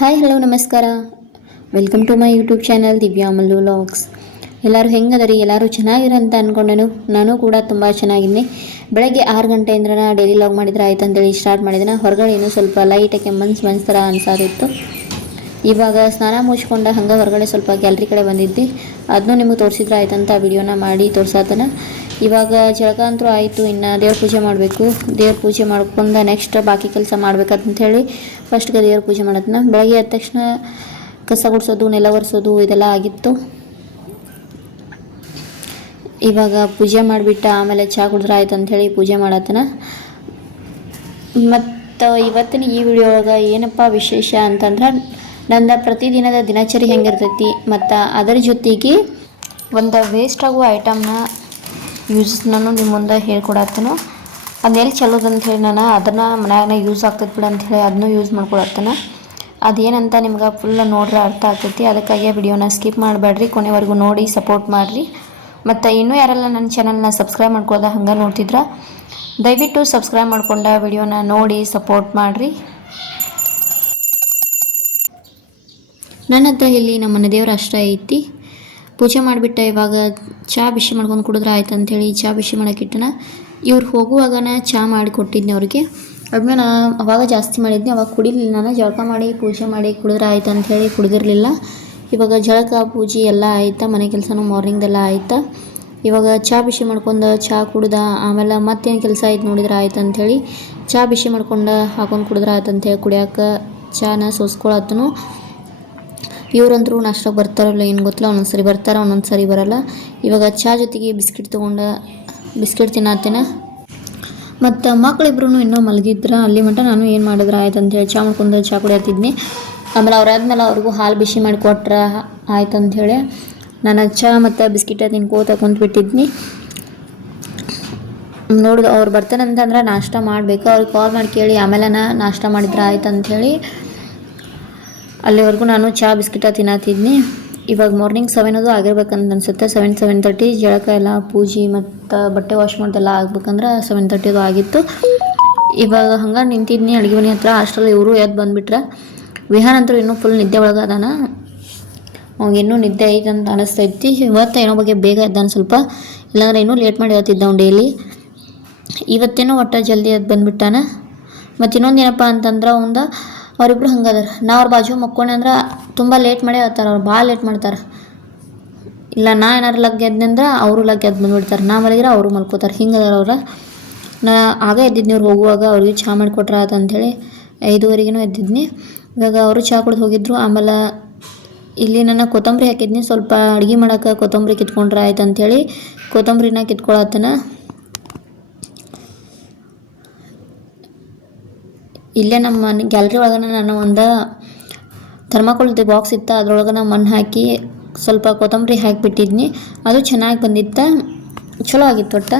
Hi hello ನಮಸ್ಕಾರ. Welcome to my YouTube channel Divya Mallu vlogs ಎಲ್ಲರೂ ಹೆಂಗದರಿ? ಎಲ್ಲರೂ ಚೆನ್ನಾಗಿರಂತ ಅಂದ್ಕೊಂಡನು ನಾನು ಕೂಡ ತುಂಬ ಚೆನ್ನಾಗಿದ್ದೀನಿ. ಬೆಳಗ್ಗೆ ಆರು ಗಂಟೆಯಿಂದ ಡೈಲಿ ಲಾಗ್ ಮಾಡಿದ್ರೆ ಆಯ್ತು ಅಂತೇಳಿ ಸ್ಟಾರ್ಟ್ ಮಾಡಿದ್ರೆ ಹೊರಗಡೆ ಏನು ಸ್ವಲ್ಪ ಲೈಟಾಗಿ ಮನ್ಸು ಮನ್ಸು ಥರ ಅನ್ಸಾದಿತ್ತು. ಇವಾಗ ಸ್ನಾನ ಮುಚ್ಕೊಂಡ ಹಂಗೆ ಹೊರಗಡೆ ಸ್ವಲ್ಪ ಗ್ಯಾಲ್ರಿ ಕಡೆ ಬಂದಿದ್ದೆ. ಅದನ್ನೂ ನಿಮಗೆ ತೋರಿಸಿದ್ರೆ ಆಯ್ತಂತ ವಿಡಿಯೋನ ಮಾಡಿ ತೋರ್ಸಾತನ. ಇವಾಗ ಜಳಕ ಅಂತೂ ಆಯಿತು, ಇನ್ನು ದೇವ್ರ ಪೂಜೆ ಮಾಡಬೇಕು. ದೇವ್ರ ಪೂಜೆ ಮಾಡ್ಕೊಂಡು ನೆಕ್ಸ್ಟ್ ಬಾಕಿ ಕೆಲಸ ಮಾಡ್ಬೇಕಂತ ಹೇಳಿ ಫಸ್ಟ್ಗೆ ದೇವ್ರ ಪೂಜೆ ಮಾಡತ್ನ. ಬೆಳಗ್ಗೆ ಎದ್ದ ತಕ್ಷಣ ಕಸ ಗುಡಿಸೋದು, ನೆಲ ಒರೆಸೋದು, ಇದೆಲ್ಲ ಆಗಿತ್ತು. ಇವಾಗ ಪೂಜೆ ಮಾಡಿಬಿಟ್ಟು, ಆಮೇಲೆ ಚಹಾ ಕುಡಿದ್ರೆ ಆಯ್ತು ಅಂಥೇಳಿ ಪೂಜೆ ಮಾಡತ್ತನ ಮತ್ತು ಇವತ್ತಿನ ಈ ವಿಡಿಯೋ ಒಳಗೆ ಏನಪ್ಪ ವಿಶೇಷ ಅಂತಂದ್ರೆ ನನ್ನ ಪ್ರತಿದಿನದ ದಿನಚರಿ ಹೆಂಗಿರ್ತೈತಿ, ಮತ್ತು ಅದರ ಜೊತೆಗೆ ಒಂದು ವೇಸ್ಟ್ ಆಗುವ ಐಟಮ್ನ ಯೂಸ್ ನಾನು ನಿಮ್ಮ ಮುಂದೆ ಹೇಳ್ಕೊಡತ್ತೇನೆ. ಅದೆಲ್ಲಿ ಚಲೋದಂತ ಹೇಳಿ ನಾನು ಅದನ್ನು ಮನ್ಯಾಗ ಯೂಸ್ ಆಗ್ತೈತೆ ಬಿಡು ಹೇಳಿ ಅದನ್ನು ಯೂಸ್ ಮಾಡ್ಕೊಡತ್ತನ. ಅದೇನಂತ ನಿಮ್ಗೆ ಫುಲ್ ನೋಡ್ರೆ ಅರ್ಥ ಆಗ್ತೈತಿ. ಅದಕ್ಕಾಗಿ ವಿಡಿಯೋನ ಸ್ಕಿಪ್ ಮಾಡಬೇಡ್ರಿ ಕೊನೆವರೆಗೂ ನೋಡಿ ಸಪೋರ್ಟ್ ಮಾಡಿರಿ. ಮತ್ತು ಇನ್ನೂ ಯಾರೆಲ್ಲ ನನ್ನ ಚಾನಲ್ನ ಸಬ್ಸ್ಕ್ರೈಬ್ ಮಾಡ್ಕೊಳ್ದ ಹಂಗೆ ನೋಡ್ತಿದ್ರ, ದಯವಿಟ್ಟು ಸಬ್ಸ್ಕ್ರೈಬ್ ಮಾಡ್ಕೊಂಡ ವಿಡಿಯೋನ ನೋಡಿ ಸಪೋರ್ಟ್ ಮಾಡಿರಿ. ನನ್ನ ಹತ್ರ ಇಲ್ಲಿ ನಮ್ಮ ದೇವರ ದೇವ್ರ ಅಷ್ಟ ಐತಿ. ಪೂಜೆ ಮಾಡಿಬಿಟ್ಟೆ ಇವಾಗ ಚಹಾ ಬಿಸಿ ಮಾಡ್ಕೊಂಡು ಕುಡಿದ್ರೆ ಆಯ್ತು ಅಂಥೇಳಿ ಚಹಾ ಬಿಸಿ ಮಾಡೋಕ್ಕಿಟ್ಟನ ಇವ್ರು ಹೋಗುವಾಗನ ಚಹಾ ಮಾಡಿ ಕೊಟ್ಟಿದ್ನಿ ಅವ್ರಿಗೆ. ನಾನು ಅವಾಗ ಜಾಸ್ತಿ ಮಾಡಿದ್ನಿ, ಅವಾಗ ಕುಡಿಲಿಲ್ಲ ನಾನು. ಜಳಕ ಮಾಡಿ, ಪೂಜೆ ಮಾಡಿ ಕುಡಿದ್ರೆ ಆಯ್ತು ಅಂಥೇಳಿ ಕುಡಿದಿರಲಿಲ್ಲ. ಇವಾಗ ಜಳಕ, ಪೂಜೆ ಎಲ್ಲ ಆಯ್ತಾ, ಮನೆ ಕೆಲಸನೂ ಮಾರ್ನಿಂಗ್ದೆಲ್ಲ ಆಯ್ತಾ. ಇವಾಗ ಚಹಾ ಬಿಸಿ ಮಾಡ್ಕೊಂಡು ಚಹಾ ಕುಡ್ದ, ಆಮೇಲೆ ಮತ್ತೇನು ಕೆಲಸ ಆಯ್ತು ನೋಡಿದ್ರೆ ಆಯ್ತು ಅಂಥೇಳಿ ಚಹಾ ಬಿಸಿ ಮಾಡ್ಕೊಂಡು ಹಾಕೊಂಡು ಕುಡಿದ್ರೆ ಆಯ್ತು ಅಂತೇಳಿ ಕುಡಿಯೋಕೆ ಚಹಾನ ಸೋಸ್ಕೊಳತ್ತನು. ಇವ್ರಂತರೂ ನಾಷ್ಟಕ್ಕೆ ಬರ್ತಾರಲ್ಲ, ಏನು ಗೊತ್ತಿಲ್ಲ, ಒಂದೊಂದು ಸರಿ ಬರ್ತಾರೆ, ಒಂದೊಂದು ಸರಿ ಬರಲ್ಲ. ಇವಾಗ ಚಾ ಜೊತೆಗೆ ಬಿಸ್ಕಿಟ್ ತೊಗೊಂಡು, ಬಿಸ್ಕಿಟ್ ತಿನ್ನತ್ತೇನೆ ಮತ್ತು ಮಕ್ಕಳಿಬ್ರು ಇನ್ನೂ ಮಲಗಿದ್ರೆ, ಅಲ್ಲಿ ಮಟ್ಟ ನಾನು ಏನು ಮಾಡಿದ್ರೆ, ಆಯ್ತು ಅಂತೇಳಿ ಚಹಾ ಮಾಡ್ಕೊಂಡು ಚಾ ಕುಡಿಯತ್ತಿದ್ನಿ. ಆಮೇಲೆ ಅವ್ರಾದ್ಮೇಲೆ ಅವ್ರಿಗೂ ಹಾಲು ಬಿಸಿ ಮಾಡಿ ಕೊಟ್ರೆ, ಆಯ್ತು ಅಂಥೇಳಿ ನಾನು ಚಹಾ ಮತ್ತು ಬಿಸ್ಕಿಟ ತಿನ್ಕೋತ ಕುಂತ್ಬಿಟ್ಟಿದ್ನಿ. ನೋಡಿದ ಅವ್ರು ಬರ್ತಾನಂತಂದ್ರೆ ನಾಷ್ಟ ಮಾಡಬೇಕು, ಅವ್ರಿಗೆ ಕಾಲ್ ಮಾಡಿ ಕೇಳಿ, ಆಮೇಲೆ ನಾ ನಾಷ್ಟ ಮಾಡಿದ್ರೆ ಆಯ್ತು ಅಂಥೇಳಿ ಅಲ್ಲಿವರೆಗೂ ನಾನು ಚಹಾ ಬಿಸ್ಕಿಟ ತಿನ್ನತ್ತಿದ್ನಿ ಇವಾಗ ಮಾರ್ನಿಂಗ್ ಸೆವೆನ್ ಅದು ಆಗಿರ್ಬೇಕಂತ ಅನಿಸುತ್ತೆ. ಸೆವೆನ್ ಸೆವೆನ್ ತರ್ಟಿ ಜಳಕ ಎಲ್ಲ ಪೂಜೆ ಮತ್ತು ಬಟ್ಟೆ ವಾಶ್ ಮಾಡೋದೆಲ್ಲ ಆಗ್ಬೇಕಂದ್ರೆ ಸೆವೆನ್ ತರ್ಟಿ ಅದು ಆಗಿತ್ತು. ಇವಾಗ ಹಂಗೆ ನಿಂತಿದ್ನಿ. ಅಡುಗೆ ಮನೆ ಹತ್ರ ಅಷ್ಟರಲ್ಲಿ ಇವರು ಎದ್ದು ಬಂದುಬಿಟ್ರೆ. ವಿಹಾನ್ ಅಂತೂ ಇನ್ನೂ ಫುಲ್ ನಿದ್ದೆ ಒಳಗೆ ಅದಾನ. ಅವ್ನಿಗೆ ಇನ್ನೂ ನಿದ್ದೆ ಐತೆ ಅಂತ ಅನಿಸ್ತೈತಿ. ಇವತ್ತು ಏನೋ ಬಗ್ಗೆ ಬೇಗ ಎದ್ದಾನ ಸ್ವಲ್ಪ. ಇಲ್ಲಾಂದ್ರೆ ಇನ್ನೂ ಲೇಟ್ ಮಾಡಿ ಹೇಳ್ತಿದ್ದ ಅವ್ನು ಡೈಲಿ ಇವತ್ತೇನೋ ಒಟ್ಟು ಜಲ್ದಿ ಅದು ಬಂದುಬಿಟ್ಟಾನ. ಮತ್ತು ಇನ್ನೊಂದು ಏನಪ್ಪ ಅಂತಂದ್ರೆ ಅವಂದ ಅವರಿಬ್ರು ಹಂಗದಾರ. ನಾ ಅವ್ರ ಬಾಜು ಮಕ್ಕೊಂಡೆ ಅಂದ್ರೆ ತುಂಬ ಲೇಟ್ ಮಾಡಿ ಹೇಳ್ತಾರೆ, ಅವ್ರು ಭಾಳ ಲೇಟ್ ಮಾಡ್ತಾರೆ. ಇಲ್ಲ, ನಾ ಏನಾರು ಲಗ್ ಎದ್ನಂದ್ರೆ ಅವರು ಲಗ್ ಎದ್ದು ಬಂದ್ಬಿಡ್ತಾರೆ. ನಾ ಮಲಗಿದ್ರೆ ಅವರು ಮಲ್ಕೋತಾರೆ. ಹಿಂಗದಾರ ಅವ್ರ. ನಾ ಆಗ ಎದ್ದಿದ್ನಿ ಅವ್ರು ಹೋಗುವಾಗ ಅವ್ರಿಗೆ ಚಹಾ ಮಾಡಿಕೊಟ್ರ ಆತ ಅಂಥೇಳಿ ಐದುವರೆಗೂ ಎದ್ದಿದ್ನಿ. ಇವಾಗ ಅವರು ಚಹಾ ಕುಡ್ದು ಹೋಗಿದ್ರು. ಆಮೇಲೆ ಇಲ್ಲಿ ನನ್ನ ಕೊತ್ತಂಬರಿ ಹಾಕಿದ್ನಿ. ಸ್ವಲ್ಪ ಅಡುಗೆ ಮಾಡೋಕೆ ಕೊತ್ತಂಬರಿ ಕಿತ್ಕೊಂಡ್ರೆ ಆಯ್ತು ಅಂಥೇಳಿ ಕೊತ್ತಂಬರಿನ ಕಿತ್ಕೊಳತ್ತನ ಇಲ್ಲೇ ನಮ್ಮ ಗ್ಯಾಲ್ರಿ ಒಳಗನ ನಾನು ಒಂದು ಥರ್ಮಾಕೋಲ್ದು ಬಾಕ್ಸ್ ಇತ್ತು, ಅದ್ರೊಳಗೆ ನಾನು ಮಣ್ಣು ಹಾಕಿ ಸ್ವಲ್ಪ ಕೊತ್ತಂಬರಿ ಹಾಕಿಬಿಟ್ಟಿದ್ನಿ ಅದು ಚೆನ್ನಾಗಿ ಬಂದಿತ್ತು, ಚಲೋ ಆಗಿತ್ತು ಒಟ್ಟು.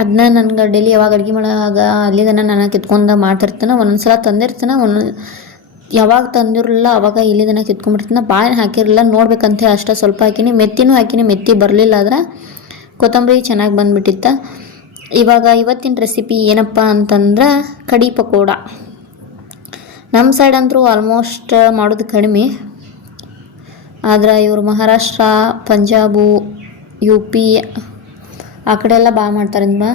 ಅದನ್ನ ನನಗೆ ಡೈಲಿ ಯಾವಾಗ ಅಡುಗೆ ಮಾಡುವಾಗ ಅಲ್ಲಿದನ್ನ ನಾನು ಕಿತ್ಕೊಂಡು ಮಾಡ್ತಿರ್ತಾನೆ ಒಂದೊಂದು ಸಲ ತಂದಿರ್ತಾನೆ ಒಂದೊಂದು ಯಾವಾಗ ತಂದಿರಲಿಲ್ಲ ಅವಾಗ ಇಲ್ಲಿದನ್ನ ಕಿತ್ಕೊಂಡ್ಬಿಡ್ತಾನೆ. ಭಾಳ ಏನು ಹಾಕಿರಲಿಲ್ಲ, ನೋಡ್ಬೇಕಂತ ಹೇಳಿ ಅಷ್ಟೇ ಸ್ವಲ್ಪ ಹಾಕಿನಿ. ಮೆತ್ತಿನೂ ಹಾಕಿನಿ, ಮೆತ್ತಿ ಬರಲಿಲ್ಲ ಆದ್ರೆ ಕೊತ್ತಂಬರಿ ಚೆನ್ನಾಗಿ ಬಂದುಬಿಟ್ಟಿತ್ತು. ಇವಾಗ ಇವತ್ತಿನ ರೆಸಿಪಿ ಏನಪ್ಪ ಅಂತಂದ್ರೆ ಕಡಿ ಪಕೋಡ. ನಮ್ಮ ಸೈಡ್ ಅಂತೂ ಆಲ್ಮೋಸ್ಟ್ ಮಾಡೋದು ಕಡಿಮೆ. ಆದ್ರೆ ಇವರು ಮಹಾರಾಷ್ಟ್ರ, ಪಂಜಾಬು ಯು ಪಿ ಆ ಕಡೆ ಎಲ್ಲ ಭಾಳ ಮಾಡ್ತಾರೆ ಇಂದ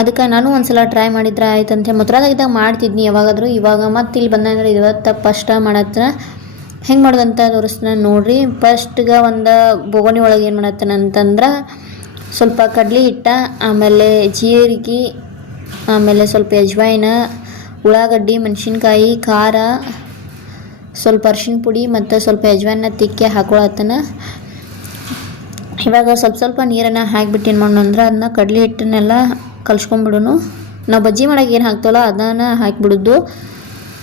ಅದಕ್ಕೆ ನಾನು ಒಂದ್ಸಲ ಟ್ರೈ ಮಾಡಿದ್ರೆ ಆಯ್ತಂತೆ ಮಥುರಾದಾಗಿದ್ದಾಗ ಮಾಡ್ತಿದ್ನಿ, ಯಾವಾಗಾದರೂ ಇವಾಗ ಮತ್ತೆ ಇಲ್ಲಿ ಬಂದಂದ್ರೆ ಇವತ್ತು ಫಸ್ಟ್ ಮಾಡತ್ತನ ಹೆಂಗೆ ಮಾಡೋದಂತ ತೋರಿಸ್ತಾನೆ ನೋಡಿರಿ. ಫಸ್ಟ್ಗೆ ಒಂದು ಬೋಗಣಿ ಒಳಗೆ ಏನು ಮಾಡತ್ತಾನ ಅಂತಂದ್ರೆ ಸ್ವಲ್ಪ ಕಡ್ಲೆ ಹಿಟ್ಟ, ಆಮೇಲೆ ಜೀರಿಗೆ, ಆಮೇಲೆ ಸ್ವಲ್ಪ ಯಜ್ವಾಯಿನ, ಉಳ್ಳಾಗಡ್ಡಿ, ಮೆಣಸಿನ್ಕಾಯಿ, ಖಾರ, ಸ್ವಲ್ಪ ಅರ್ಶಿನ ಪುಡಿ ಮತ್ತು ಸ್ವಲ್ಪ ಯಜ್ವಾನ ತಿಕ್ಕೆ ಹಾಕೊಳತ್ತನ. ಇವಾಗ ಸ್ವಲ್ಪ ಸ್ವಲ್ಪ ನೀರನ್ನು ಹಾಕಿಬಿಟ್ಟು ಏನು ಮಾಡೋಣ ಅಂದ್ರೆ ಅದನ್ನ ಕಡಲೆ ಹಿಟ್ಟನ್ನೆಲ್ಲ ಕಲ್ಸ್ಕೊಂಬಿಡೋನು ನಾವು ಬಜ್ಜಿ ಮಾಡೋಕೆ ಏನು ಹಾಕ್ತವಲ್ಲ ಅದನ್ನು ಹಾಕಿಬಿಡೋದು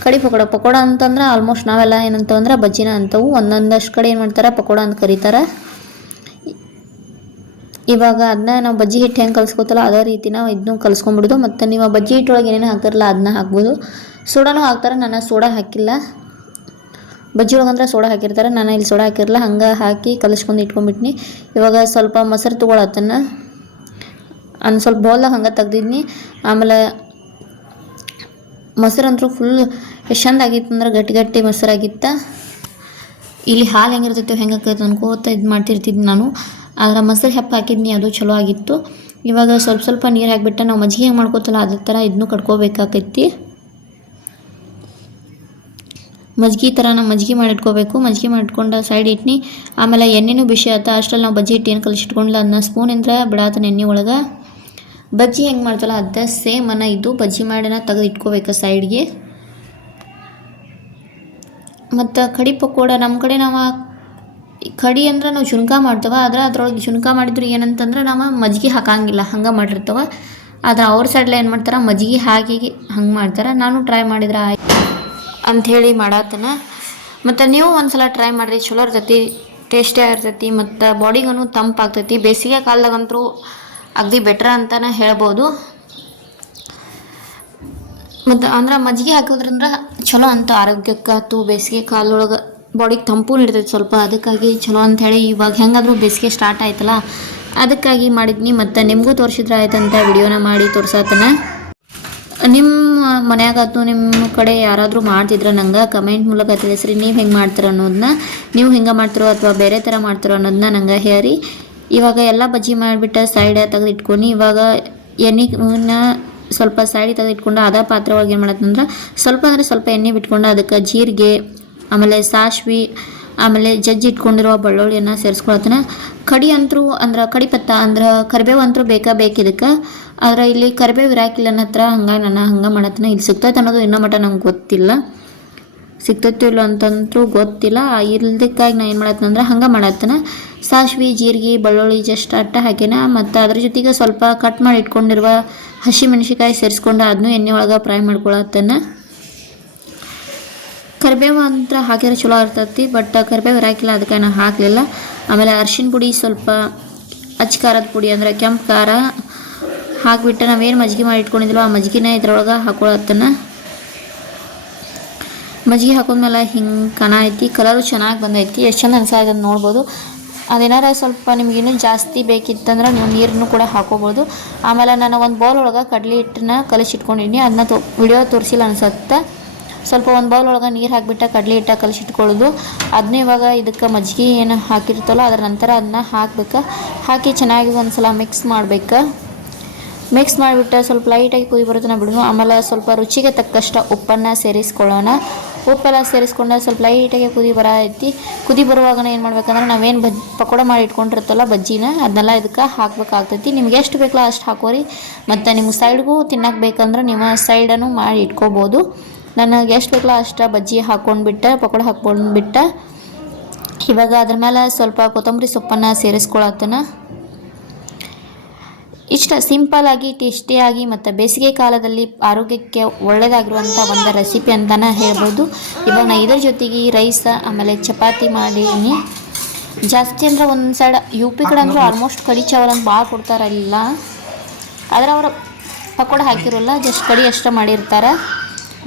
ಕಡಿ ಪಕೋಡ ಪಕೋಡ ಅಂತಂದ್ರೆ ಆಲ್ಮೋಸ್ಟ್ ನಾವೆಲ್ಲ ಏನಂತಂದ್ರೆ ಬಜ್ಜಿನ ಅಂತವು. ಒಂದೊಂದಷ್ಟು ಕಡೆ ಏನು ಮಾಡ್ತಾರೆ, ಪಕೋಡ ಅಂತ ಕರೀತಾರೆ. ಇವಾಗ ಅದನ್ನ ನಾವು ಬಜ್ಜಿ ಹಿಟ್ಟು ಹೆಂಗೆ ಕಲಿಸ್ಕೋತಲ್ಲ ಅದೇ ರೀತಿ ನಾವು ಇದನ್ನು ಕಲಿಸ್ಕೊಂಬಿಡೋದು. ಮತ್ತು ನೀವು ಬಜ್ಜಿ ಹಿಟ್ಟೊಳಗೆ ಏನೇನು ಹಾಕಿರಲ್ಲ ಅದನ್ನ ಹಾಕ್ಬೋದು. ಸೋಡಾನು ಹಾಕ್ತಾರೆ, ನಾನು ಸೋಡಾ ಹಾಕಿಲ್ಲ. ಬಜ್ಜಿ ಒಳಗಂದ್ರೆ ಸೋಡಾ ಹಾಕಿರ್ತಾರೆ, ನಾನು ಇಲ್ಲಿ ಸೋಡಾ ಹಾಕಿರಲ್ಲ ಹಂಗೆ ಹಾಕಿ ಕಲಿಸ್ಕೊಂಡು ಇಟ್ಕೊಂಡ್ಬಿಟ್ನಿ ಇವಾಗ ಸ್ವಲ್ಪ ಮೊಸರು ತೊಗೊಳತ್ತನ್ನು ಅನ್ನ ಸ್ವಲ್ಪ ಬೌಲ್ದಾಗ ಹಂಗೆ ತೆಗ್ದಿದ್ನಿ. ಆಮೇಲೆ ಮೊಸರಂತೂ ಫುಲ್ ಎಷ್ಟು ಚಂದ ಆಗಿತ್ತು ಅಂದ್ರೆ ಗಟ್ಟಿ ಗಟ್ಟಿ ಮೊಸರಾಗಿತ್ತ ಇಲ್ಲಿ ಹಾಲು ಹೆಂಗಿರ್ತೈತೆ ಹೆಂಗೆ ಆಕೈತೆ ಅನ್ಕೋತ ಇದು ಮಾಡ್ತಿರ್ತಿದ್ದೆ ನಾನು. ಆದ್ರೆ ಮೊಸರು ಹೆಪ್ಪ ಹಾಕಿದ್ನಿ ಅದು ಚಲೋ ಆಗಿತ್ತು. ಇವಾಗ ಸ್ವಲ್ಪ ಸ್ವಲ್ಪ ನೀರು ಹಾಕಿಬಿಟ್ಟು ನಾವು ಮಜ್ಜಿಗೆ ಹೆಂಗೆ ಮಾಡ್ಕೋತಲ್ಲ ಅದೇ ಥರ ಇದನ್ನು ಕಟ್ಕೋಬೇಕಾಕೈತಿ. ಮಜ್ಜಿಗೆ ಥರ ನಾವು ಮಜ್ಜಿಗೆ ಮಾಡಿಟ್ಕೋಬೇಕು. ಮಜ್ಜಿಗೆ ಮಾಡಿಟ್ಕೊಂಡು ಸೈಡ್ ಇಟ್ನಿ ಆಮೇಲೆ ಎಣ್ಣೆನೂ ಬಿಸಿ ಆತ. ಅಷ್ಟರಲ್ಲಿ ನಾವು ಬಜ್ಜಿ ಹಿಟ್ಟು ಏನು ಕಲಿಸಿಟ್ಕೊಂಡಿಲ್ಲ. ಅದನ್ನ ಸ್ಪೂನಿಂದ ಬಿಡಾತನ ಎಣ್ಣೆ ಒಳಗೆ. ಬಜ್ಜಿ ಹೆಂಗೆ ಮಾಡ್ತಲ್ಲ ಅದೇ ಸೇಮ್ ಅನ್ನ ಇದು ಬಜ್ಜಿ ಮಾಡಿನ ತೆಗೆದು ಇಟ್ಕೋಬೇಕು ಸೈಡ್ಗೆ ಮತ್ತು ಕಡಿ ಪಕೋಡ ನಮ್ಮ ಕಡೆ ನಾವು ಕಡಿ ಅಂದ್ರೆ ನಾವು ಶುನಕ ಮಾಡ್ತೇವೆ, ಆದ್ರೆ ಅದ್ರೊಳಗೆ ಶುನಕ ಮಾಡಿದ್ರು ಏನಂತಂದ್ರೆ ನಾವು ಮಜ್ಜಿಗೆ ಹಾಕಂಗಿಲ್ಲ, ಹಂಗೆ ಮಾಡಿರ್ತವೆ. ಆದ್ರೆ ಅವ್ರ ಸೈಡ್ಲ ಏನು ಮಾಡ್ತಾರೆ, ಮಜ್ಜಿಗೆ ಹಾಕಿ ಹಂಗೆ ಮಾಡ್ತಾರೆ. ನಾನು ಟ್ರೈ ಮಾಡಿದ್ರೆ ಆಯ್ತು ಅಂಥೇಳಿ ಮಾಡತ್ತನ ಮತ್ತು ನೀವು ಒಂದ್ಸಲ ಟ್ರೈ ಮಾಡಿರಿ, ಚಲೋ ಇರ್ತೈತಿ ಟೇಸ್ಟಿಯಾಗಿರ್ತೈತಿ ಮತ್ತು ಬಾಡಿಗೂ ತಂಪಾಗ್ತೈತಿ ಬೇಸಿಗೆ ಕಾಲದಾಗಂತೂ ಅಗದಿ ಬೆಟ್ರ ಅಂತಲೇ ಹೇಳ್ಬೋದು. ಮತ್ತು ಅಂದ್ರೆ ಮಜ್ಜಿಗೆ ಹಾಕೋದ್ರಿಂದ ಚಲೋ ಅಂತ ಆರೋಗ್ಯಕ್ಕಾಯ್ತು ಬೇಸಿಗೆ ಕಾಲೊಳಗೆ ಬಾಡಿಗೆ ತಂಪು ನೀಡ್ತೈತೆ ಸ್ವಲ್ಪ. ಅದಕ್ಕಾಗಿ ಚಲೋ ಅಂಥೇಳಿ ಇವಾಗ ಹೆಂಗಾದರೂ ಬೇಸಿಗೆ ಸ್ಟಾರ್ಟ್ ಆಯ್ತಲ್ಲ, ಅದಕ್ಕಾಗಿ ಮಾಡಿದ್ನಿ. ಮತ್ತು ನಿಮಗೂ ತೋರಿಸಿದ್ರೆ ಆಯ್ತಂತ ವಿಡಿಯೋನ ಮಾಡಿ ತೋರ್ಸತ್ತನ ನಿಮ್ಮ ಮನೆಯಾಗತ್ತು ನಿಮ್ಮ ಕಡೆ ಯಾರಾದರೂ ಮಾಡ್ತಿದ್ರೆ ನಂಗೆ ಕಮೆಂಟ್ ಮೂಲಕ ತಿಳಿಸ್ರಿ. ನೀವು ಹೆಂಗೆ ಮಾಡ್ತೀರ ಅನ್ನೋದನ್ನ ನೀವು ಹೆಂಗೆ ಮಾಡ್ತಿರೋ ಅಥವಾ ಬೇರೆ ಥರ ಮಾಡ್ತಿರೋ ಅನ್ನೋದನ್ನ ನಂಗೆ ಹೇಳಿ ಇವಾಗ ಎಲ್ಲ ಬಜ್ಜಿ ಮಾಡಿಬಿಟ್ಟು ಸೈಡ್ ತೆಗೆದು ಇಟ್ಕೊಂಡು. ಇವಾಗ ಎಣ್ಣೆನ ಸ್ವಲ್ಪ ಸೈಡ್ ತೆಗೆದಿಟ್ಕೊಂಡು ಅದ ಪಾತ್ರವಾಗಿ ಏನು ಮಾಡತ್ತಂದ್ರೆ ಸ್ವಲ್ಪ ಅಂದರೆ ಸ್ವಲ್ಪ ಎಣ್ಣೆ ಬಿಟ್ಕೊಂಡು ಅದಕ್ಕೆ ಜೀರಿಗೆ ಆಮೇಲೆ ಸಾಸ್ವಿ ಆಮೇಲೆ ಜಜ್ಜಿ ಇಟ್ಕೊಂಡಿರುವ ಬೆಳ್ಳುಳ್ಳಿಯನ್ನು ಸೇರಿಸ್ಕೊಳತ್ತೇನೆ ಕಡಿ ಅಂತರೂ ಅಂದ್ರೆ, ಕಡಿ ಪತ್ತ ಅಂದ್ರೆ ಕರಿಬೇವು ಅಂತರೂ ಬೇಕಾ ಬೇಕಿದಕ್ಕೆ ಆದ್ರೆ ಇಲ್ಲಿ ಕರಿಬೇವು ಇರಾಕಿಲ್ಲ ನನ್ನ ಹತ್ರ ಹಂಗಾಗಿ ನಾನು ಹಂಗೆ ಮಾಡತ್ತನ ಇಲ್ಲಿ ಸಿಗ್ತೈತೆ ಅನ್ನೋದು ಇನ್ನೂ ಮಟ್ಟ ನಂಗೆ ಗೊತ್ತಿಲ್ಲ. ಸಿಗ್ತೈತೋ ಇಲ್ಲ ಅಂತಂತೂ ಗೊತ್ತಿಲ್ಲ. ಇಲ್ದಕ್ಕಾಗಿ ನಾನು ಏನು ಮಾಡತ್ತಂದ್ರೆ ಹಂಗೆ ಮಾಡತ್ತನ. ಸಾಸ್ವಿ ಜೀರಿಗೆ ಬೆಳ್ಳುಳ್ಳಿ ಜಸ್ಟ್ ಅಟ್ಟ ಹಾಕಿನ ಮತ್ತು ಅದ್ರ ಜೊತೆಗೆ ಸ್ವಲ್ಪ ಕಟ್ ಮಾಡಿ ಇಟ್ಕೊಂಡಿರುವ ಹಸಿ ಮೆಣಸಿಕಾಯಿ ಸೇರಿಸ್ಕೊಂಡು ಅದನ್ನು ಎಣ್ಣೆ ಒಳಗೆ ಫ್ರೈ ಮಾಡ್ಕೊಳತ್ತನ. ಕರಿಬೇವು ಅಂತ ಹಾಕಿದ್ರೆ ಚಲೋ ಇರ್ತೈತಿ ಬಟ್ ಕರಿಬೇವು ಹಾಕಿಲ್ಲ ಅದಕ್ಕೆ ನಾನು ಹಾಕಲಿಲ್ಲ. ಆಮೇಲೆ ಅರ್ಶಿನ ಪುಡಿ ಸ್ವಲ್ಪ ಅಚ್ಚ ಖಾರದ ಪುಡಿ ಅಂದರೆ ಕೆಂಪು ಖಾರ ಹಾಕಿಬಿಟ್ಟು ನಾವೇನು ಮಜ್ಜಿಗೆ ಮಾಡಿ ಇಟ್ಕೊಂಡಿದ್ವೋ ಆ ಮಜ್ಜಿಗೆನ ಇದ್ರೊಳಗೆ ಹಾಕೊಳತ್ತನ ಮಜ್ಜಿಗೆ ಹಾಕೊಂಡ್ಮೇಲೆ ಹಿಂಗೆ ಕಣ ಐತಿ ಕಲರು ಚೆನ್ನಾಗಿ ಬಂದೈತಿ, ಎಷ್ಟು ಚಂದ ಅನ್ಸಾಯ್ತು ಅಂತ ನೋಡ್ಬೋದು. ಅದೇನಾರ ಸ್ವಲ್ಪ ನಿಮ್ಗೆ ಇನ್ನೂ ಜಾಸ್ತಿ ಬೇಕಿತ್ತಂದ್ರೆ ನೀವು ನೀರನ್ನು ಕೂಡ ಹಾಕೋಬೋದು. ಆಮೇಲೆ ನಾನು ಒಂದು ಬೌಲ್ ಒಳಗೆ ಕಡಲೆ ಹಿಟ್ಟನ್ನ ಕಲಿಸಿಟ್ಕೊಂಡಿನಿ ಅದನ್ನ ತೋ ವಿಡಿಯೋ ತೋರಿಸಿಲ್ಲ ಅನ್ಸತ್ತೆ. ಸ್ವಲ್ಪ ಒಂದು ಬೌಲ್ ಒಳಗೆ ನೀರು ಹಾಕಿಬಿಟ್ಟು ಕಡಲೆ ಹಿಟ್ಟ ಕಲಸಿಟ್ಕೊಳ್ಳೋದು. ಅದನ್ನ ಇವಾಗ ಇದಕ್ಕೆ ಮಜ್ಜಿಗೆ ಏನು ಹಾಕಿರ್ತಲ್ಲ ಅದರ ನಂತರ ಅದನ್ನ ಹಾಕ್ಬೇಕು. ಹಾಕಿ ಚೆನ್ನಾಗಿ ಒಂದು ಸಲ ಮಿಕ್ಸ್ ಮಾಡಬೇಕು. ಮಿಕ್ಸ್ ಮಾಡಿಬಿಟ್ಟು ಸ್ವಲ್ಪ ಲೈಟಾಗಿ ಕುದಿ ಬರೋದನ್ನ ಬಿಡೋಣ ಆಮೇಲೆ ಸ್ವಲ್ಪ ರುಚಿಗೆ ತಕ್ಕಷ್ಟು ಉಪ್ಪನ್ನು ಸೇರಿಸ್ಕೊಳ್ಳೋಣ. ಉಪ್ಪೆಲ್ಲ ಸೇರಿಸ್ಕೊಂಡು ಸ್ವಲ್ಪ ಲೈಟಾಗಿ ಕುದಿ ಬರ ಐತಿ. ಕುದಿ ಬರುವಾಗ ಏನು ಮಾಡ್ಬೇಕಂದ್ರೆ ನಾವೇನು ಬಜ್, ಪಕೋಡ ಮಾಡಿ ಇಟ್ಕೊಂಡಿರ್ತಲ್ಲ ಬಜ್ಜಿನ, ಅದನ್ನೆಲ್ಲ ಇದಕ್ಕೆ ಹಾಕಬೇಕಾಗ್ತೈತಿ. ನಿಮ್ಗೆ ಎಷ್ಟು ಬೇಕಲ್ಲ ಅಷ್ಟು ಹಾಕೋರಿ. ಮತ್ತು ನಿಮ್ಗೆ ಸೈಡ್ಗೂ ತಿನ್ನಕ್ಕೆ ಬೇಕಂದ್ರೆ ನಿಮ್ಮ ಸೈಡನ್ನು ಮಾಡಿ ಇಟ್ಕೋಬೋದು. ನನಗೆ ಎಷ್ಟು ಬೇಕಲ್ಲ ಅಷ್ಟು ಬಜ್ಜಿ ಹಾಕ್ಕೊಂಡ್ಬಿಟ್ಟು ಪಕೋಡ ಹಾಕ್ಕೊಂಡ್ಬಿಟ್ಟು ಇವಾಗ ಅದ್ರ ಮೇಲೆ ಸ್ವಲ್ಪ ಕೊತ್ತಂಬರಿ ಸೊಪ್ಪನ್ನು ಸೇರಿಸ್ಕೊಳತ್ತನ. ಇಷ್ಟ ಸಿಂಪಲ್ ಆಗಿ ಟೇಸ್ಟಿಯಾಗಿ ಮತ್ತು ಬೇಸಿಗೆ ಕಾಲದಲ್ಲಿ ಆರೋಗ್ಯಕ್ಕೆ ಒಳ್ಳೆಯದಾಗಿರುವಂಥ ಒಂದು ರೆಸಿಪಿ ಅಂತಲೇ ಹೇಳ್ಬೋದು. ಇವಾಗ ನಾನು ಇದ್ರ ಜೊತೆಗೆ ರೈಸ ಆಮೇಲೆ ಚಪಾತಿ ಮಾಡೀನಿ. ಜಾಸ್ತಿ ಅಂದ್ರೆ ಒಂದು ಸೈಡ್ ಯು ಪಿ ಕಡೆ ಅಂದ್ರೆ ಆಲ್ಮೋಸ್ಟ್ ಕಡಿ ಚಾವಲ್ ಅಂತ ಭಾಳ ಕೊಡ್ತಾರಲ್ಲ. ಆದರೆ ಅವರು ಪಕೋಡ ಹಾಕಿರೋಲ್ಲ, ಜಸ್ಟ್ ಕಡಿ ಅಷ್ಟೇ ಮಾಡಿರ್ತಾರೆ.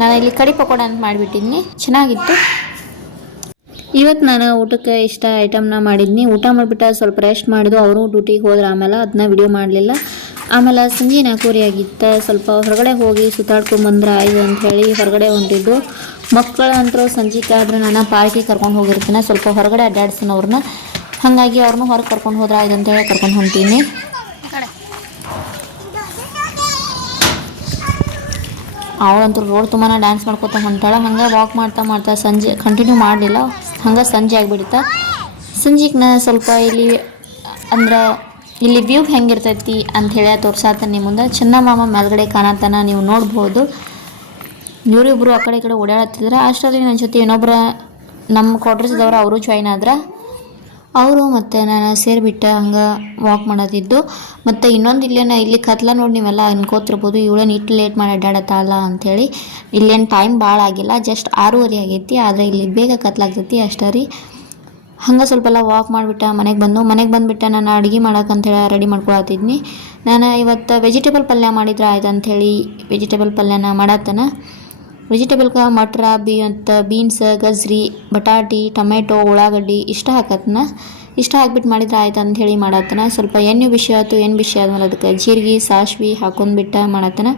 ನಾನು ಇಲ್ಲಿ ಕಡಿ ಪಕೋಡ ಅಂತ ಮಾಡಿಬಿಟ್ಟಿದ್ದೀನಿ ಚೆನ್ನಾಗಿತ್ತು. ಇವತ್ತು ನಾನು ಊಟಕ್ಕೆ ಇಷ್ಟ ಐಟಮ್ನ ಮಾಡಿದ್ನಿ. ಊಟ ಮಾಡಿಬಿಟ್ಟು ಸ್ವಲ್ಪ ರೆಸ್ಟ್ ಮಾಡಿದ್ರು ಅವರು ಡ್ಯೂಟಿಗೆ ಹೋದ್ರೆ. ಆಮೇಲೆ ಅದನ್ನ ವಿಡಿಯೋ ಮಾಡಲಿಲ್ಲ. ಆಮೇಲೆ ಸಂಜೆ ನಾಲ್ಕೂವರೆ ಆಗಿತ್ತು. ಸ್ವಲ್ಪ ಹೊರಗಡೆ ಹೋಗಿ ಸುತ್ತಾಡ್ಕೊಂಡು ಬಂದ್ರೆ ಆಯ್ತು ಅಂತ ಹೇಳಿ ಹೊರಗಡೆ ಹೊಂಟಿದ್ದು. ಮಕ್ಕಳಂತರೂ ಸಂಜೆಗೆ ನಾನು ಪಾರ್ಟಿ ಕರ್ಕೊಂಡು ಹೋಗಿರ್ತೀನಿ. ಸ್ವಲ್ಪ ಹೊರಗಡೆ ಅಡ್ಡಾಡ್ತೀನಿ ಅವ್ರನ್ನ ಹಾಗಾಗಿ ಅವ್ರನ್ನೂ ಹೊರಗೆ ಕರ್ಕೊಂಡು ಹೋದ್ರೆ ಆಯ್ತು ಅಂತ ಹೇಳಿ ಕರ್ಕೊಂಡು ಹೊಂಟೀನಿ. ಅವಳಂತೂ ರೋಡ್ ತುಂಬಾ ಡ್ಯಾನ್ಸ್ ಮಾಡ್ಕೊತ ಹೊಂಟಾಳ. ಹಂಗೆ ವಾಕ್ ಮಾಡ್ತಾ ಮಾಡ್ತಾ ಸಂಜೆ ಕಂಟಿನ್ಯೂ ಮಾಡಲಿಲ್ಲ. ಹಂಗೆ ಸಂಜೆ ಆಗಿಬಿಡುತ್ತೆ. ಸಂಜೆಗೆ ನಾ ಸ್ವಲ್ಪ ಇಲ್ಲಿ, ಅಂದ್ರೆ ಇಲ್ಲಿ ವ್ಯೂ ಹೆಂಗಿರ್ತೈತಿ ಅಂಥೇಳಿ ತೋರ್ಸಾತ ನಿಮ್ಮ ಮುಂದೆ. ಚಂದಮಾಮ ಮೇಲ್ಗಡೆ ಕಾಣತನ ನೀವು ನೋಡ್ಬೋದು. ಇವರಿಬ್ಬರು ಆ ಕಡೆ ಈ ಕಡೆ ಓಡಾಡತ್ತಿದ್ರೆ ಅಷ್ಟರಲ್ಲಿ ನನ್ನ ಜೊತೆ ಇನ್ನೊಬ್ಬರ ನಮ್ಮ ಕ್ವಾರ್ಟರ್ಸ್ದವ್ರು ಅವರು ಜಾಯ್ನ್ ಆದ್ರೆ ಅವರು ಮತ್ತು ನಾನು ಸೇರಿಬಿಟ್ಟು ಹಂಗೆ ವಾಕ್ ಮಾಡೋದಿದ್ದು. ಮತ್ತು ಇನ್ನೊಂದು ಇಲ್ಲೇನ, ಇಲ್ಲಿ ಕತ್ಲ ನೋಡಿ ನೀವೆಲ್ಲ ಅನ್ಕೋತಿರ್ಬೋದು ಇವಳೇನು ಇಟ್ಟು ಲೇಟ್ ಮಾಡಿ ಅಡ್ಡಾಡತ್ತಾಳ ಅಂಥೇಳಿ ಇಲ್ಲೇನು ಟೈಮ್ ಭಾಳ ಆಗಿಲ್ಲ ಜಸ್ಟ್ ಆರೂವರೆ ಆಗೈತಿ, ಆದರೆ ಇಲ್ಲಿ ಬೇಗ ಕತ್ಲಾಗ್ತೈತಿ, ಅಷ್ಟೇ ರೀ. ಹಂಗೆ ಸ್ವಲ್ಪ ಎಲ್ಲ ವಾಕ್ ಮಾಡಿಬಿಟ್ಟು, ಮನೆಗೆ ಬಂದು, ಮನೆಗೆ ಬಂದುಬಿಟ್ಟು ನಾನು ಅಡುಗೆ ಹೇಳಿ ರೆಡಿ ಮಾಡ್ಕೊಳತ್ತಿದ್ನಿ. ನಾನು ಇವತ್ತು ವೆಜಿಟೇಬಲ್ ಪಲ್ಯ ಮಾಡಿದ್ರೆ ಆಯ್ತು ಅಂಥೇಳಿ ವೆಜಿಟೇಬಲ್ ಪಲ್ಯನ ಮಾಡತ್ತನ. ವೆಜಿಟೇಬಲ್ಗೆ ಮಟ್ರ, ಬಿ ಅಂತ ಬೀನ್ಸ್ ಗಜ್ರಿ, ಬಟಾಟಿ, ಟೊಮೆಟೊ, ಉಳ್ಳಾಗಡ್ಡಿ ಇಷ್ಟ ಹಾಕತ್ತನ? ಇಷ್ಟ ಹಾಕ್ಬಿಟ್ಟು ಮಾಡಿದ್ರೆ ಆಯ್ತು ಅಂತ ಹೇಳಿ ಮಾಡತ್ತನ. ಸ್ವಲ್ಪ ಎಣ್ಣೆ ವಿಷಯ ಆಯ್ತು, ಎಣ್ಣೆ ವಿಷಯ ಆದ್ಮೇಲೆ ಅದಕ್ಕೆ ಜೀರಿಗೆ, ಸಾಸ್ವಿ ಹಾಕೊಂಡ್ಬಿಟ್ಟು ಮಾಡತ್ತನ.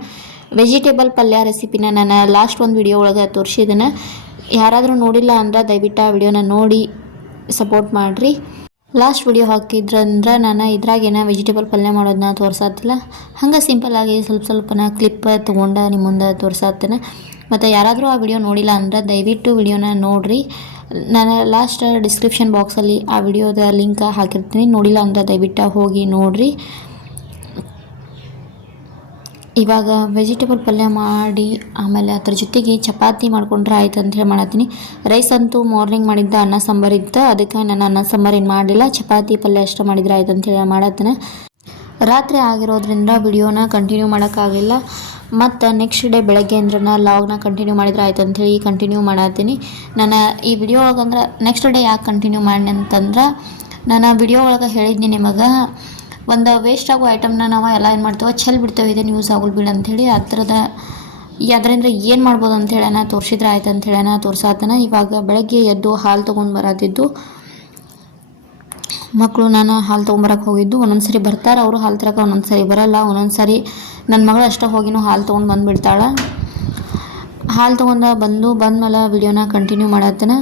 ವೆಜಿಟೇಬಲ್ ಪಲ್ಯ ರೆಸಿಪಿನ ನಾನು ಲಾಸ್ಟ್ ಒಂದು ವಿಡಿಯೋ ಒಳಗೆ ತೋರಿಸಿದ್ದೇನೆ ಯಾರಾದರೂ ನೋಡಿಲ್ಲ ಅಂದ್ರೆ ದಯವಿಟ್ಟು ಆ ವಿಡಿಯೋನ ನೋಡಿ ಸಪೋರ್ಟ್ ಮಾಡಿರಿ. ಲಾಸ್ಟ್ ವಿಡಿಯೋ ಹಾಕಿದ್ರಂದ್ರೆ ನಾನು ಇದ್ರಾಗೇನ ವೆಜಿಟೇಬಲ್ ಪಲ್ಯ ಮಾಡೋದನ್ನ ತೋರ್ಸಾತಿಲ್ಲ. ಹಂಗೆ ಸಿಂಪಲ್ಲಾಗಿ ಸ್ವಲ್ಪ ಸ್ವಲ್ಪನ ಕ್ಲಿಪ್ ತೊಗೊಂಡು ನಿಮ್ಮ ಮುಂದೆ ತೋರ್ಸಾತ್ತೇನೆ ಮತ್ತು ಯಾರಾದರೂ ಆ ವಿಡಿಯೋ ನೋಡಿಲ್ಲ ಅಂದ್ರೆ ದಯವಿಟ್ಟು ವಿಡಿಯೋನ ನೋಡಿರಿ. ನಾನು ಲಾಸ್ಟ್ ಡಿಸ್ಕ್ರಿಪ್ಷನ್ ಬಾಕ್ಸಲ್ಲಿ ಆ ವಿಡಿಯೋದ ಲಿಂಕ್ ಹಾಕಿರ್ತೀನಿ. ನೋಡಿಲ್ಲ ಅಂದ್ರೆ ದಯವಿಟ್ಟು ಹೋಗಿ ನೋಡಿರಿ. ಇವಾಗ ವೆಜಿಟೇಬಲ್ ಪಲ್ಯ ಮಾಡಿ ಆಮೇಲೆ ಅದ್ರ ಜೊತೆಗೆ ಚಪಾತಿ ಮಾಡಿಕೊಂಡ್ರೆ ಆಯ್ತು ಅಂತ ಹೇಳಿ ಮಾಡತ್ತೀನಿ. ರೈಸ್ ಅಂತೂ ಮಾರ್ನಿಂಗ್ ಮಾಡಿದ್ದ ಅನ್ನ ಸಾಂಬಾರು ಇತ್ತು. ಅದಕ್ಕೆ ನಾನು ಅನ್ನ ಸಾಂಬಾರು ಏನು ಮಾಡಿಲ್ಲ ಚಪಾತಿ ಪಲ್ಯ ಅಷ್ಟು ಮಾಡಿದ್ರೆ ಆಯ್ತು ಅಂತ ಹೇಳಿ ಮಾಡತ್ತೇನೆ. ರಾತ್ರಿ ಆಗಿರೋದ್ರಿಂದ ವಿಡಿಯೋನ ಕಂಟಿನ್ಯೂ ಮಾಡೋಕ್ಕಾಗಲಿಲ್ಲ ಮತ್ತು ನೆಕ್ಸ್ಟ್ ಡೇ ಬೆಳಗ್ಗೆ ಅಂದ್ರೆ ಲಾಗ್ನ ಕಂಟಿನ್ಯೂ ಮಾಡಿದ್ರೆ ಆಯ್ತು ಅಂಥೇಳಿ ಕಂಟಿನ್ಯೂ ಮಾಡತ್ತೀನಿ. ನಾನು ಈ ವಿಡಿಯೋ ಒಳಗಂದ್ರೆ ನೆಕ್ಸ್ಟ್ ಡೇ ಯಾಕೆ ಕಂಟಿನ್ಯೂ ಮಾಡಿ ಅಂತಂದ್ರೆ ನಾನು ವಿಡಿಯೋ ಒಳಗೆ ಹೇಳಿದ್ನಿ ನಿಮಗೆ, ಒಂದು ವೇಸ್ಟ್ ಆಗೋ ಐಟಮ್ನ ನಾವು ಎಲ್ಲ ಏನು ಮಾಡ್ತೇವೆ ಚೆಲ್ ಬಿಡ್ತೇವೆ ಇದನ್ನು ಯೂಸ್ ಆಗೋಲ್ ಬಿಡ ಅಂಥೇಳಿ ಆ ಥರದ ಅದರಿಂದ ಏನು ಮಾಡ್ಬೋದು ಅಂತ ಹೇಳೋಣ ತೋರಿಸಿದ್ರೆ ಆಯ್ತು ಅಂತ ಹೇಳೋಣ ತೋರ್ಸಾತನ. ಇವಾಗ ಬೆಳಗ್ಗೆ ಎದ್ದು ಹಾಲು ತೊಗೊಂಡು ಬರತ್ತಿದ್ದು ಮಕ್ಕಳು ನಾನು ಹಾಲು ತೊಗೊಂಬರಕ್ಕೆ ಹೋಗಿದ್ದು, ಒಂದೊಂದು ಸರಿ ಬರ್ತಾರೆ, ಅವರು ಹಾಲು ತರಕ್ಕೆ ಒಂದೊಂದು ಸರಿ ಬರಲ್ಲ, ಒಂದೊಂದು ಸರಿ ನನ್ನ ಮಗಳು ಅಷ್ಟೇ ಹೋಗಿನೂ ಹಾಲು ತೊಗೊಂಡು ಬಂದುಬಿಡ್ತಾಳೆ. ಹಾಲು ತೊಗೊಂಡ ಬಂದು ಬಂದಮೇಲೆ ವಿಡಿಯೋನ ಕಂಟಿನ್ಯೂ ಮಾಡತ್ತೇನೆ.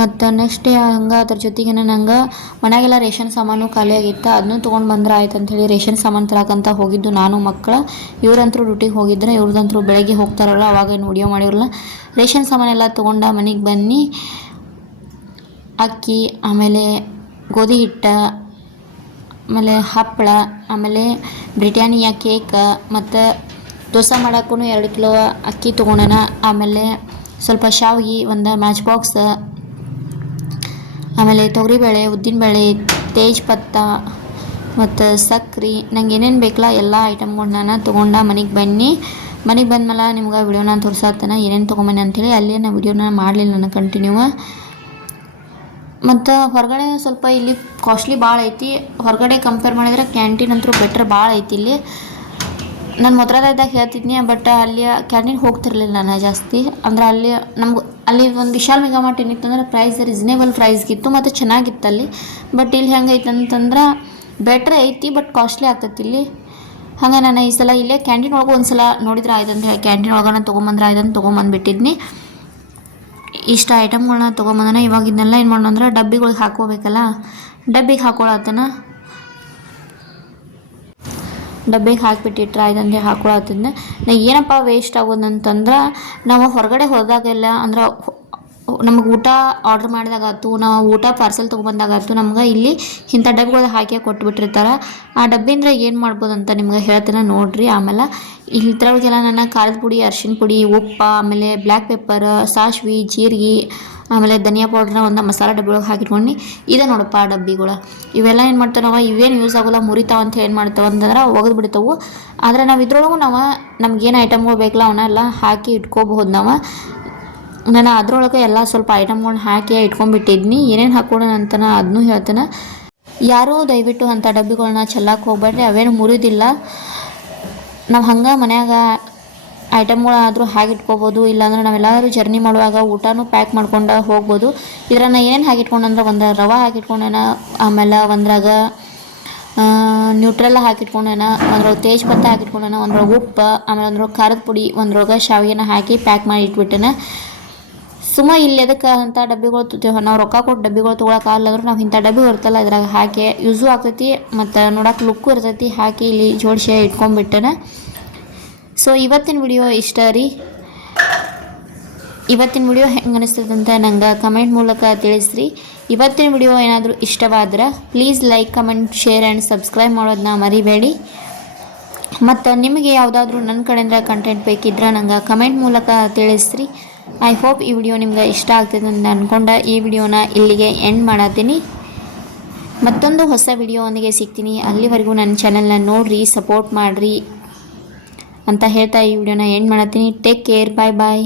ಮತ್ತು ನೆಕ್ಸ್ಟ್ ಹಂಗೆ ಅದ್ರ ಜೊತೆಗೆ ನಂಗೆ ಮನೆಗೆಲ್ಲ ರೇಷನ್ ಸಾಮಾನು ಖಾಲಿ ಆಗಿತ್ತು ಅದನ್ನೂ ತೊಗೊಂಡು ಬಂದ್ರೆ ಆಯ್ತು ಅಂಥೇಳಿ ರೇಷನ್ ಸಾಮಾನು ತರಕಂತ ಹೋಗಿದ್ದು ನಾನು ಮಕ್ಕಳು. ಇವ್ರಂತರೂ ಡ್ಯೂಟಿಗೆ ಹೋಗಿದ್ರೆ, ಇವ್ರದಂತರೂ ಬೆಳಗ್ಗೆ ಹೋಗ್ತಾರಲ್ಲ, ಅವಾಗ ಏನು ವಿಡಿಯೋ ಮಾಡಿರಲ್ಲ ರೇಷನ್ ಸಾಮಾನೆಲ್ಲ ತೊಗೊಂಡ ಮನೆಗೆ ಬನ್ನಿ. ಅಕ್ಕಿ, ಆಮೇಲೆ ಗೋಧಿ ಹಿಟ್ಟು, ಆಮೇಲೆ ಹಪ್ಪಳ, ಆಮೇಲೆ ಬ್ರಿಟಾನಿಯಾ ಕೇಕ್ ಮತ್ತು ದೋಸೆ ಮಾಡೋಕ್ಕೂ ಎರಡು ಕಿಲೋ ಅಕ್ಕಿ ತೊಗೊಂಡನ. ಆಮೇಲೆ ಸ್ವಲ್ಪ ಶಾವಿಗೆ, ಒಂದು ಮ್ಯಾಚ್ ಬಾಕ್ಸ್ ಆಮೇಲೆ ತೊಗರಿಬೇಳೆ, ಉದ್ದಿನಬೇಳೆ, ತೇಜ್ಪತ್ತ, ಮತ್ತು ಸಕ್ರೆ. ನಂಗೆ ಏನೇನು ಬೇಕಲ್ಲ ಎಲ್ಲ ಐಟಮ್ಗಳನ್ನ ತೊಗೊಂಡ ಮನೆಗೆ ಬನ್ನಿ. ಮನೆಗೆ ಬಂದ್ಮೇಲೆ ನಿಮ್ಗೆ ವಿಡಿಯೋನ ತೋರ್ಸಾತನ ಏನೇನು ತೊಗೊಂಬನ್ನಿ ಅಂಥೇಳಿ ಅಲ್ಲೇ ನಾನು ವಿಡಿಯೋನ ಮಾಡಲಿಲ್ಲ ನಾನು ಕಂಟಿನ್ಯೂ ಮತ್ತು ಹೊರಗಡೆ ಸ್ವಲ್ಪ ಇಲ್ಲಿ ಕಾಸ್ಟ್ಲಿ ಭಾಳ ಐತಿ. ಹೊರಗಡೆ ಕಂಪೇರ್ ಮಾಡಿದ್ರೆ ಕ್ಯಾಂಟೀನ್ ಅಂತೂ ಬೆಟ್ರ್ ಭಾಳ ಐತಿ ಇಲ್ಲಿ. ನಾನು ಮೊದಲಾದಾಗ ಹೇಳ್ತಿದ್ನಿ ಬಟ್ ಅಲ್ಲಿ ಕ್ಯಾಂಟೀನ್ ಹೋಗ್ತಿರ್ಲಿಲ್ಲ ನಾನು ಜಾಸ್ತಿ. ಅಂದ್ರೆ ಅಲ್ಲಿ ನಮ್ಗೆ ಅಲ್ಲಿ ಒಂದು ವಿಶಾಲ್ ಮೆಗಾಮಾರ್ಟ್ ಏನಿತ್ತಂದ್ರೆ ಪ್ರೈಸ್ ರೀಸನೇಬಲ್ ಪ್ರೈಸ್ಗಿತ್ತು ಮತ್ತು ಚೆನ್ನಾಗಿತ್ತು ಅಲ್ಲಿ. ಬಟ್ ಇಲ್ಲಿ ಹೆಂಗೈತೆ ಅಂತಂದ್ರೆ ಬೆಟ್ರ್ ಐತಿ ಬಟ್ ಕಾಸ್ಟ್ಲಿ ಆಗ್ತೈತಿ ಇಲ್ಲಿ. ಹಾಗೆ ನಾನು ಈ ಸಲ ಇಲ್ಲೇ ಕ್ಯಾಂಟೀನ್ ಒಳಗೆ ಒಂದು ಸಲ ನೋಡಿದ್ರೆ ಆಯ್ತು ಅಂತ ಹೇಳಿ. ಕ್ಯಾಂಟೀನ್ ಒಳಗೆ ತೊಗೊಂಬಂದ್ರೆ ಆಯ್ತು ಅಂತ ತೊಗೊಂಬಂದ್ಬಿಟ್ಟಿದ್ನಿ. ಇಷ್ಟ ಐಟಮ್ಗಳನ್ನ ತೊಗೊಂಬಂದನ, ಇವಾಗ ಇದನ್ನೆಲ್ಲ ಏನು ಮಾಡೋಣ ಅಂದ್ರೆ ಡಬ್ಬಿಗಳಿಗೆ ಹಾಕೋಬೇಕಲ್ಲ ಡಬ್ಬಿಗೆ ಹಾಕೊಳತ್ತನ ಡಬ್ಬಿಗೆ ಹಾಕಿಬಿಟ್ಟಿಟ್ರೆ ಆಯ್ತಂದ್ರೆ ನಾ ಏನಪ್ಪ ವೇಸ್ಟ್ ಆಗೋದಂತಂದ್ರೆ, ನಾವು ಹೊರಗಡೆ ಹೋದಾಗೆಲ್ಲ ಅಂದ್ರೆ ನಮಗೆ ಊಟ ಆರ್ಡರ್ ಮಾಡಿದಾಗಾಯ್ತು ನಾವು ಊಟ ಪಾರ್ಸೆಲ್ ತೊಗೊಂಬಂದಾಗಾಯ್ತು ನಮ್ಗೆ ಇಲ್ಲಿ ಇಂಥ ಡಬ್ಬಿಗಳು ಹಾಕಿ ಕೊಟ್ಬಿಟ್ಟಿರ್ತಾರೆ. ಆ ಡಬ್ಬಿಂದ ಏನು ಮಾಡ್ಬೋದು ಅಂತ ನಿಮ್ಗೆ ಹೇಳ್ತೀನಿ, ನೋಡಿರಿ. ಆಮೇಲೆ ಇದ್ರೊಳಗೆಲ್ಲ ನನ್ನ ಖಾರದ ಪುಡಿ, ಅರ್ಶಿನ ಪುಡಿ, ಉಪ್ಪು, ಆಮೇಲೆ ಬ್ಲ್ಯಾಕ್ ಪೆಪ್ಪರ್ ಸಾಸ್ವೆ, ಜೀರಿಗೆ, ಆಮೇಲೆ ಧನಿಯಾ ಪೌಡ್ರನ್ನ ಒಂದು ಮಸಾಲೆ ಡಬ್ಬಿ ಒಳಗೆ ಹಾಕಿಟ್ಕೊಂಡು, ಇದೆ ನೋಡಪ್ಪ ಆ ಡಬ್ಬಿಗಳು. ಇವೆಲ್ಲ ಏನು ಮಾಡ್ತಾವೆ ಇವೇನು ಯೂಸ್ ಆಗೋಲ್ಲ, ಮುರಿತಾವ ಅಂತ ಏನು ಮಾಡ್ತಾವೆ ಅಂತಂದ್ರೆ ಒಗೆದು ಬಿಡ್ತಾವೆ. ಆದರೆ ನಾವು ಇದ್ರೊಳಗೂ ನಾವು ನಮ್ಗೇನು ಐಟಮ್ಗಳು ಬೇಕಲ್ಲ, ಅವನ್ನೆಲ್ಲ ಹಾಕಿ ಇಟ್ಕೋಬಹುದು ನಾವು. ನಾನು ಅದರೊಳಗೆ ಎಲ್ಲ ಸ್ವಲ್ಪ ಐಟಮ್ಗಳನ್ನ ಹಾಕಿ ಇಟ್ಕೊಂಡ್ಬಿಟ್ಟಿದ್ನಿ. ಏನೇನು ಹಾಕೋಣ ಅಂತ ಅದನ್ನೂ ಹೇಳ್ತೇನೆ. ಯಾರೂ ದಯವಿಟ್ಟು ಅಂಥ ಡಬ್ಬಿಗಳನ್ನ ಚೆಲ್ಲಕ್ಕೆ ಹೋಗ್ಬೇಡ್ರಿ, ಅವೇನು ಮುರಿದಿಲ್ಲ. ನಾವು ಹಂಗೆ ಮನ್ಯಾಗ ಐಟಮ್ಗಳಾದರೂ ಹಾಗೆ ಇಟ್ಕೋಬೋದು, ಇಲ್ಲಾಂದ್ರೆ ನಾವೆಲ್ಲರೂ ಜರ್ನಿ ಮಾಡುವಾಗ ಊಟನೂ ಪ್ಯಾಕ್ ಮಾಡ್ಕೊಂಡು ಹೋಗ್ಬೋದು. ಇದ್ರನ್ನ ಏನೇನು ಹಾಕಿಟ್ಕೊಂಡಂದ್ರೆ ಒಂದು ರವೆ ಹಾಕಿಟ್ಕೊಂಡೇನ ಆಮೇಲೆ ಒಂದ್ರಾಗ ನ್ಯೂಟ್ರೆಲ್ಲ ಹಾಕಿಟ್ಕೊಂಡೇನ ಒಂದ್ರೊಳಗೆ ತೇಜ್ಪತ್ತ ಹಾಕಿಟ್ಕೊಂಡೇನ ಒಂದ್ರೊಳಗೆ ಉಪ್ಪು, ಆಮೇಲೆ ಒಂದ್ರೊಳಗೆ ಖಾರದ ಪುಡಿ ಒಂದ್ರೊಳಗೆ ಶಾವಿಗೆನ ಹಾಕಿ ಪ್ಯಾಕ್ ಮಾಡಿ ಇಟ್ಬಿಟ್ಟೆನ. ಸುಮ್ಮ ಇಲ್ಲಿ ಅದಕ್ಕೆ ಅಂಥ ಡಬ್ಬಿಗಳು ನಾವು ರೊಕ್ಕ ಕೊಟ್ಟು ಡಬ್ಬಿಗಳು ತೊಗೊಳಕ್ಕೆ ಅಂದ್ರೆ ನಾವು ಇಂಥ ಡಬ್ಬಿ ಬರ್ತಲ್ಲ ಇದ್ರಾಗ ಹಾಕಿ ಯೂಸು ಆಗ್ತೈತಿ ಮತ್ತು ನೋಡಕ್ಕೆ ಲುಕ್ಕು ಇರ್ತೈತಿ, ಹಾಕಿ ಇಲ್ಲಿ ಜೋಡಿಸಿ ಇಟ್ಕೊಂಡ್ಬಿಟ್ಟನ ಸೊ ಇವತ್ತಿನ ವಿಡಿಯೋ ಇಷ್ಟ ರೀ. ಇವತ್ತಿನ ವಿಡಿಯೋ ಹೆಂಗೆ ಅನಿಸ್ತದೆ ಅಂತ ನಂಗೆ ಕಮೆಂಟ್ ಮೂಲಕ ತಿಳಿಸ್ರಿ. ಇವತ್ತಿನ ವಿಡಿಯೋ ಏನಾದರೂ ಇಷ್ಟವಾದ್ರೆ please like comment share and subscribe ಮಾಡೋದನ್ನ ಮರಿಬೇಡಿ. ಮತ್ತು ನಿಮಗೆ ಯಾವುದಾದ್ರೂ ನನ್ನ ಕಡೆಯಿಂದ ಕಂಟೆಂಟ್ ಬೇಕಿದ್ರೆ ನಂಗೆ ಕಮೆಂಟ್ ಮೂಲಕ ತಿಳಿಸ್ರಿ. ಐ ಹೋಪ್ ಈ ವಿಡಿಯೋ ನಿಮ್ಗೆ ಇಷ್ಟ ಆಗ್ತದೆ ಅಂತ ಅಂದ್ಕೊಂಡ ಈ ವಿಡಿಯೋನ ಇಲ್ಲಿಗೆ ಎಂಡ್ ಮಾಡತ್ತೀನಿ ಮತ್ತೊಂದು ಹೊಸ ವಿಡಿಯೋವೊಂದಿಗೆ ಸಿಗ್ತೀನಿ. ಅಲ್ಲಿವರೆಗೂ ನನ್ನ ಚಾನಲ್ನ ನೋಡಿರಿ ಸಪೋರ್ಟ್ ಮಾಡಿರಿ ಅಂತ ಹೇಳ್ತಾ ಈ ವಿಡಿಯೋನ ಎಂಡ್ ಮಾಡತ್ತೀನಿ ಟೇಕ್ ಕೇರ್ ಬಾಯ್ ಬಾಯ್